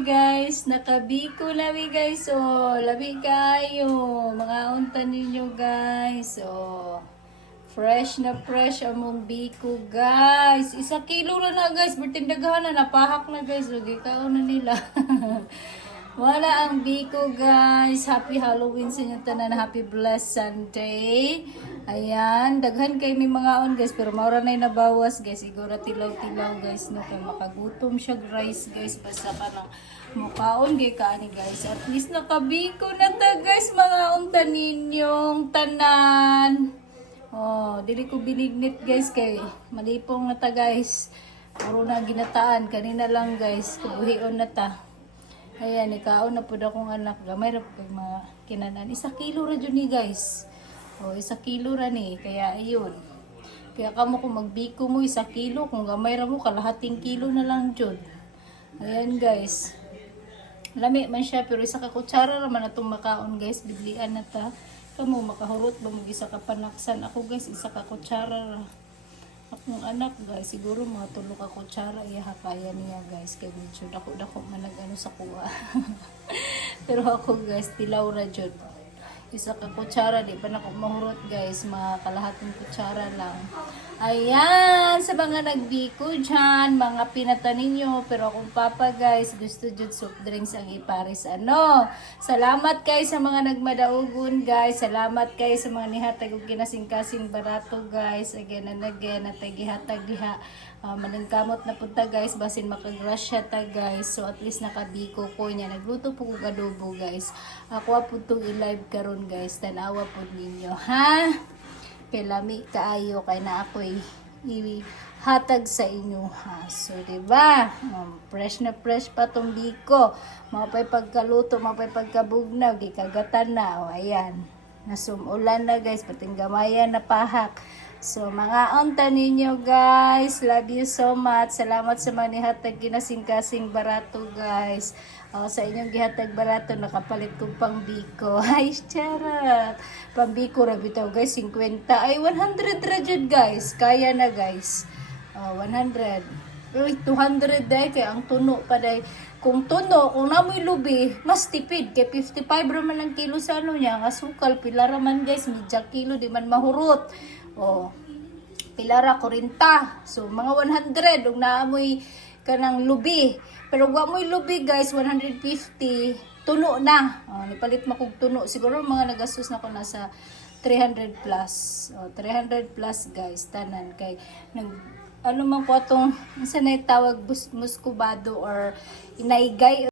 guys, nakabiko labi guys. Oh, labi kayo. Mga unta ninyo guys. Oh. Fresh na fresh among biko guys. 1 kilo na guys. Bertindagahan na napahak na guys. Lagi kaon na nila. Wala ang biko guys. Happy Halloween sa inyo tanan. Happy blessed Sunday. Ayan, daghan kay may mga on guys, pero maura na nabawas guys. Siguro tilaw-tilaw guys, no, kay makagutom siya rice guys, basta ka ng mukaon kay kaani guys. At least nakabiko na ta guys, mga unta ninyong tanan. Oh, dili ko binignit guys kay malipong na ta guys. Puro na ginataan kanina lang guys, kubuhion na ta. Ayan, ikaon na pud akong anak, gamay ra pud mga kinanan. 1 kilo ra jud ni guys. O, 1 kilo ra ni. Kaya, ayun. Kaya kamo kung magbiko mo 1 kilo, kung gamay ra mo, kalahating kilo na lang jud. Ayan, guys. Lami man siya, pero 1 kutsara naman na itong makaon, guys. Biblian na ta. Kamo, makahurot ba mo 1 kapanaksan? Ako, guys, 1 kutsara ra. Akong anak, guys, siguro mga 3 kutsara, kaya niya, guys. Kaya medyo dako-dako man nag-ano sa kuha. Pero ako, guys, tilaw ra jud. 1 kutsara, di pa na ako mahurot guys, mga kalahating kutsara lang. Ayan, sa mga nagbiko dyan, mga pinatanin nyo, pero akong papa guys, gusto dyan soft drinks ang iparis. Ano? Salamat kayo sa mga nagmadaugon guys, salamat kayo sa mga nihatag o kinasing-kasing barato guys, again and again, at gihatag diha. Maningkamot na punta guys, basin makagrasya ta guys, so at least nakabiko ko niya. Nagluto po kong adobo guys. Ako po itong i-live karon guys, tanawa po ninyo ha. Kay lami kaayo kay na ako ihatag sa inyo ha. So diba, fresh na fresh pa tong biko, mapay pagkaluto, mapay pagkabugnaw, di kagatan na. O ayan, nasumulan na guys, pating gamayan na pahak. So, mga unta ninyo guys, love you so much. Salamat sa mga nihatag kinasing-kasing barato guys. Sa inyong gihatag barato, nakapalit kong pang biko. Ay, charot. Pang biko ra bitaw guys, 50. Ay, 100 ra jud guys. Kaya na guys. 100. Uy, 200 day kay ang tuno pa day. Kung tuno, kung namoy lubi, mas tipid. Kay 55 raman ang kilo sa ano niya. Ang asukal, pila raman guys. Medya kilo, di man mahurot. Pilara 40. So mga 100 ug naamoy kanang lubi. Pero wa moy lubi guys, 150 tuno na. Nipalit mo kog tuno. Siguro mga nagastos na ko nasa 300 plus. 300 plus guys tanan kay nag ano man ko atong sa tawag muskubado or inaygay